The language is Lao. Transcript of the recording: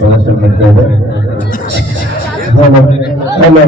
ขอสมัครเข้าไปเข้ามาเข้ามา